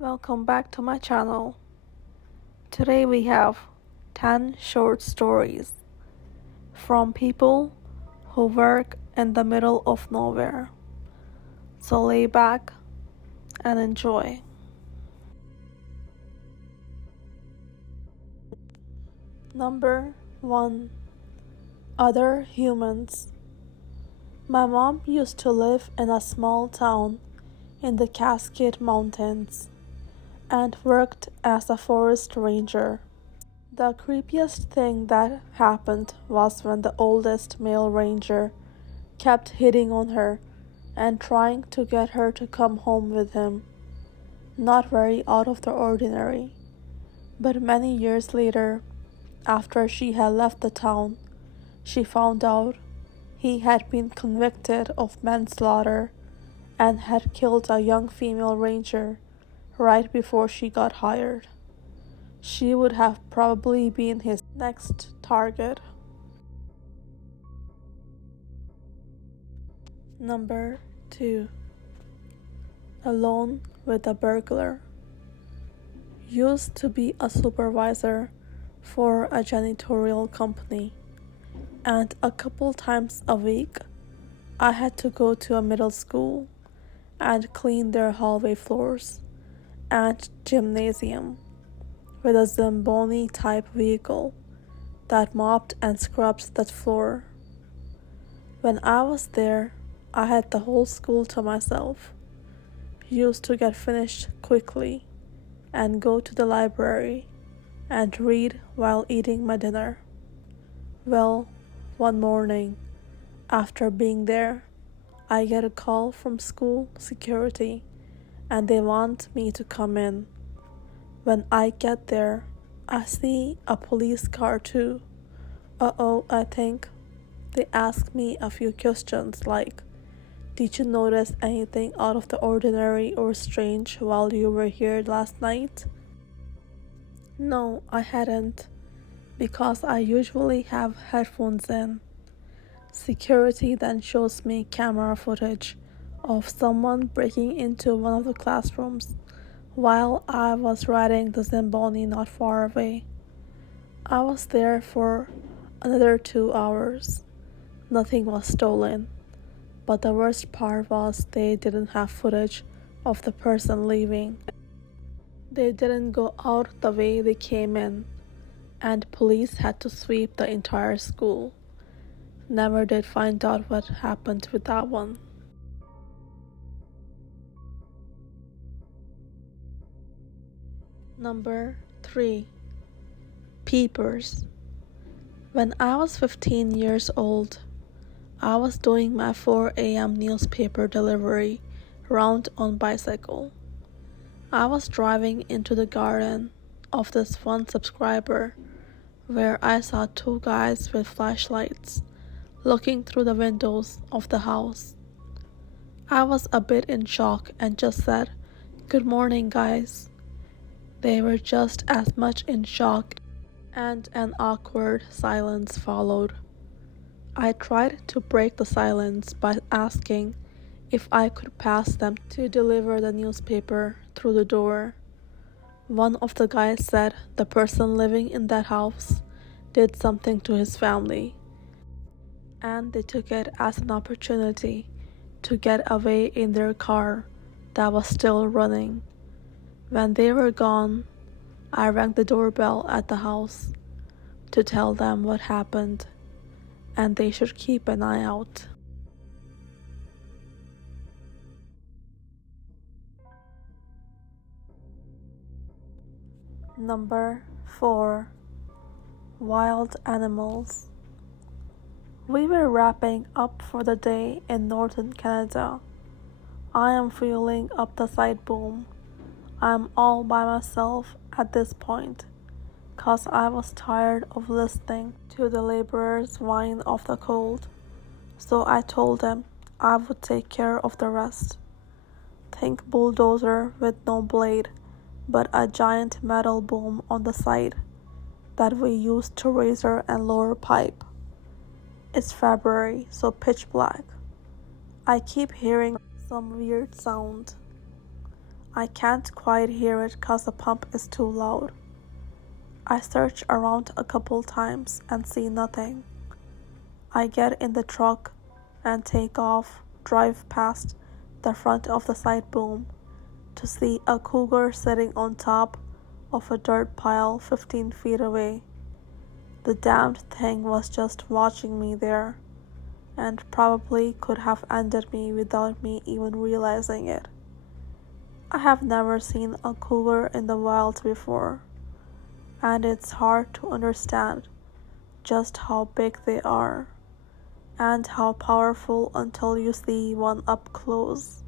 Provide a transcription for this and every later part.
Welcome back to my channel. Today we have 10 short stories from people who work in the middle of nowhere. So lay back and enjoy. Number 1. Other humans. My mom used to live in a small town in the Cascade Mountains and worked as a forest ranger. The creepiest thing that happened was when the oldest male ranger kept hitting on her and trying to get her to come home with him. Not very out of the ordinary. But many years later, after she had left the town, she found out he had been convicted of manslaughter and had killed a young female ranger right before she got hired. She would have probably been his next target. Number 2. Alone with a burglar. Used to be a supervisor for a janitorial company, and a couple times a week I had to go to a middle school and clean their hallway floors and gymnasium with a Zamboni type vehicle that mopped and scrubbed that floor. When I was there, I had the whole school to myself. Used to get finished quickly and go to the library and read while eating my dinner. Well, one morning, after being there, I get a call from school security and they want me to come in. When I get there, I see a police car too. I think. They ask me a few questions like, did you notice anything out of the ordinary or strange while you were here last night? No, I hadn't, because I usually have headphones in. Security then shows me camera footage of someone breaking into one of the classrooms while I was riding the Zamboni not far away. I was there for another 2 hours. Nothing was stolen, but the worst part was they didn't have footage of the person leaving. They didn't go out the way they came in, and police had to sweep the entire school. Never did find out what happened with that one. Number 3. Peepers. When I was 15 years old, I was doing my 4 a.m. newspaper delivery round on bicycle. I was driving into the garden of this one subscriber where I saw 2 guys with flashlights looking through the windows of the house. I was a bit in shock and just said, "Good morning, guys." They were just as much in shock, and an awkward silence followed. I tried to break the silence by asking if I could pass them to deliver the newspaper through the door. One of the guys said the person living in that house did something to his family, and they took it as an opportunity to get away in their car that was still running. When they were gone, I rang the doorbell at the house to tell them what happened, and they should keep an eye out. Number 4. Wild animals. We were wrapping up for the day in northern Canada. I am fueling up the side boom. I'm all by myself at this point, 'cause I was tired of listening to the laborers whine of the cold, so I told them I would take care of the rest. Think bulldozer with no blade, but a giant metal boom on the side that we used to razor and lower pipe. It's February, so pitch black. I keep hearing some weird sound. I can't quite hear it 'cause the pump is too loud. I search around a couple times and see nothing. I get in the truck and take off, drive past the front of the side boom to see a cougar sitting on top of a dirt pile 15 feet away. The damned thing was just watching me there, and probably could have ended me without me even realizing it. I have never seen a cougar in the wild before, and it's hard to understand just how big they are and how powerful until you see one up close.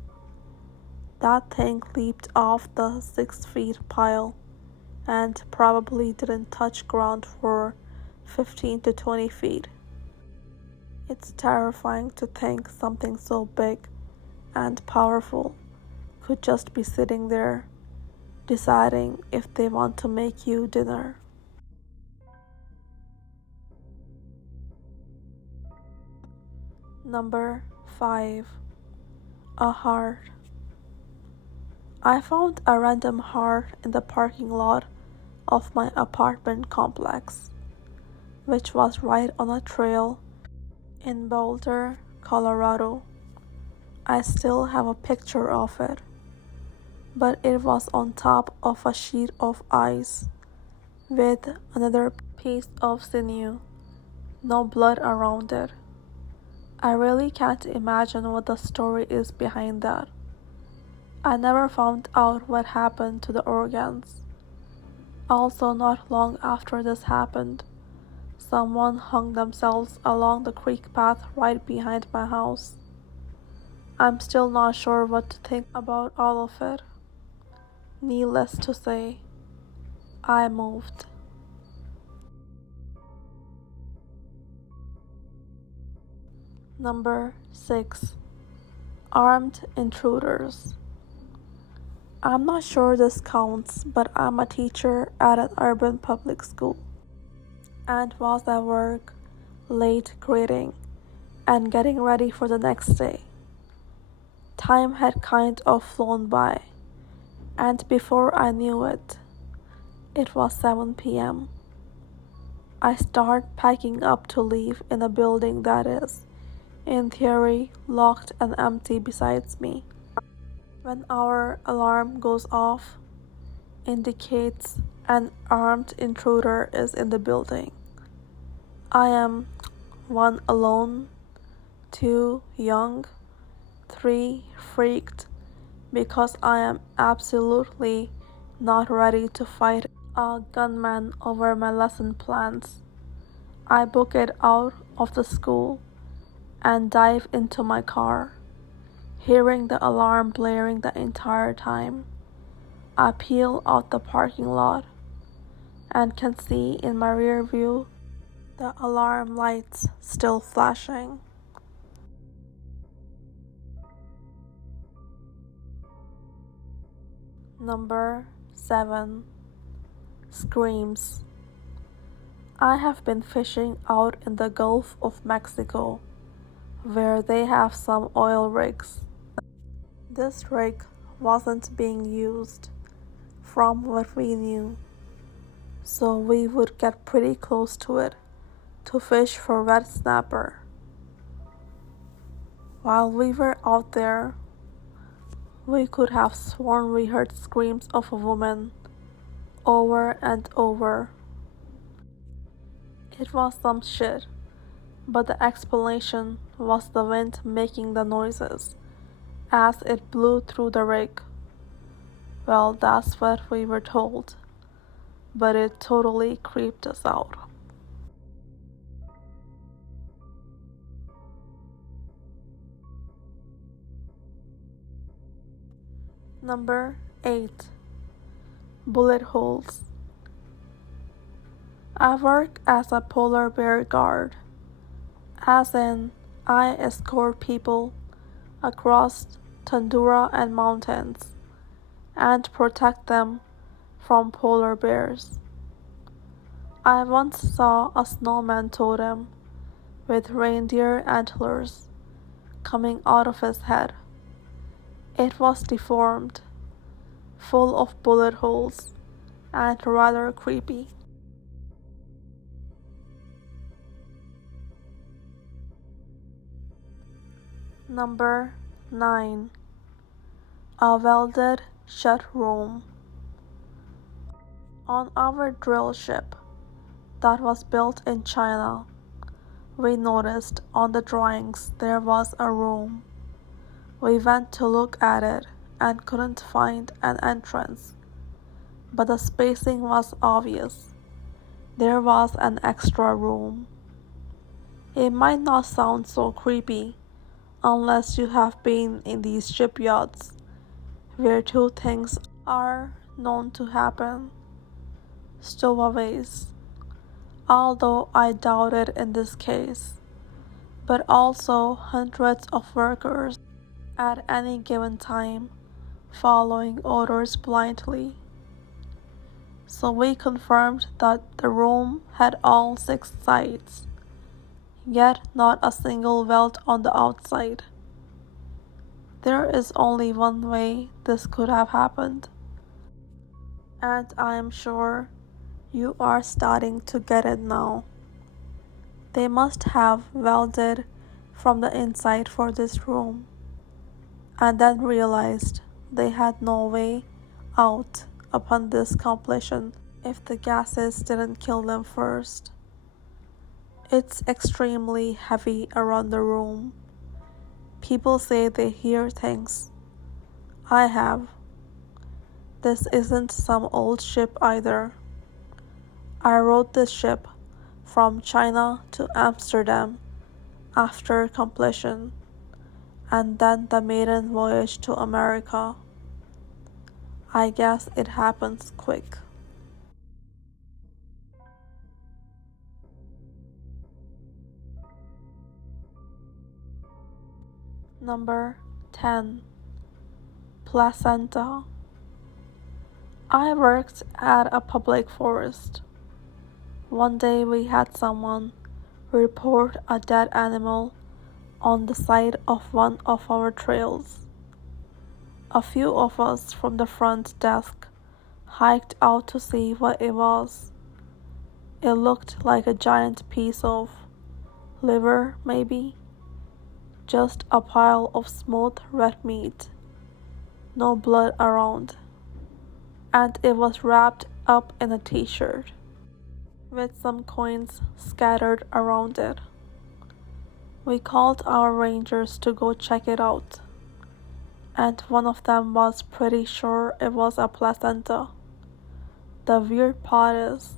That thing leaped off the 6 feet pile and probably didn't touch ground for 15 to 20 feet. It's terrifying to think something so big and powerful could just be sitting there, deciding if they want to make you dinner. Number 5. A heart. I found a random heart in the parking lot of my apartment complex, which was right on a trail in Boulder, Colorado. I still have a picture of it, but it was on top of a sheet of ice with another piece of sinew, no blood around it. I really can't imagine what the story is behind that. I never found out what happened to the organs. Also, not long after this happened, someone hung themselves along the creek path right behind my house. I'm still not sure what to think about all of it. Needless to say, I moved. Number 6. Armed intruders. I'm not sure this counts, but I'm a teacher at an urban public school and was at work late grading and getting ready for the next day. Time had kind of flown by, and before I knew it, it was 7 p.m. I start packing up to leave in a building that is, in theory, locked and empty besides me. When our alarm goes off, indicates an armed intruder is in the building. I am 1 alone, 2 young, 3 freaked because I am absolutely not ready to fight a gunman over my lesson plans. I book it out of the school and dive into my car, hearing the alarm blaring the entire time. I peel out the parking lot and can see in my rear view the alarm lights still flashing. Number 7. Screams. I have been fishing out in the Gulf of Mexico, where they have some oil rigs. This rig wasn't being used, from what we knew, so we would get pretty close to it to fish for red snapper. While we were out there, we could have sworn we heard screams of a woman over and over. It was some shit, but the explanation was the wind making the noises as it blew through the rig. Well, that's what we were told, but it totally creeped us out. Number 8. Bullet holes. I work as a polar bear guard, as in I escort people across tundra and mountains and protect them from polar bears. I once saw a snowman totem with reindeer antlers coming out of his head. It was deformed, full of bullet holes, and rather creepy. Number 9. A welded chatroom. On our drillship that was built in China, we noticed on the drawings there was a room. We went to look at it and couldn't find an entrance, but the spacing was obvious. There was an extra room. It might not sound so creepy unless you have been in these shipyards where two things are known to happen: stowaways, although I doubt it in this case, but also hundreds of workers at any given time following orders blindly. So we confirmed that the room had all 6 sides, yet not a single welt on the outside. There is only one way this could have happened, and I am sure you are starting to get it now. They must have welded from the inside for this room, and then realized they had no way out upon this completion if the gases didn't kill them first. It's extremely heavy around the room. People say they hear things. I have. This isn't some old ship either. I rode this ship from China to Amsterdam after completion, and then the maiden voyage to America. I guess it happens quick. Number 10. Placenta. I worked at a public forest. One day we had someone report a dead animal on the side of one of our trails. A few of us from the front desk hiked out to see what it was. It looked like a giant piece of liver, maybe. Just a pile of smooth red meat. No blood around. And it was wrapped up in a t-shirt, with some coins scattered around it. We called our rangers to go check it out, and one of them was pretty sure it was a placenta. The weird part is,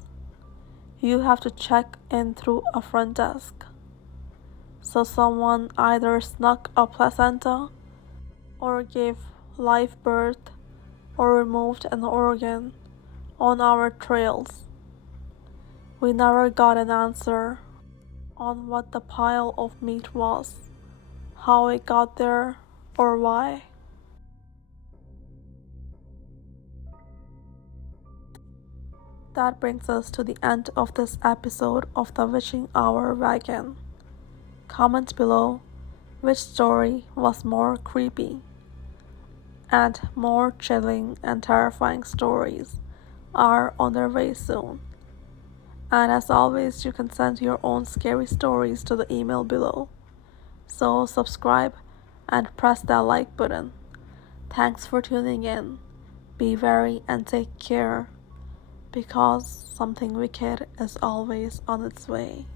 you have to check in through a front desk. So someone either snuck a placenta, or gave live birth, or removed an organ on our trails. We never got an answer on what the pile of meat was, how it got there, or why. That brings us to the end of this episode of the Witching Hour Wagon. Comment below which story was more creepy, and more chilling and terrifying stories are on their way soon. And as always, you can send your own scary stories to the email below. So subscribe and press that like button. Thanks for tuning in. Be wary and take care, because something wicked is always on its way.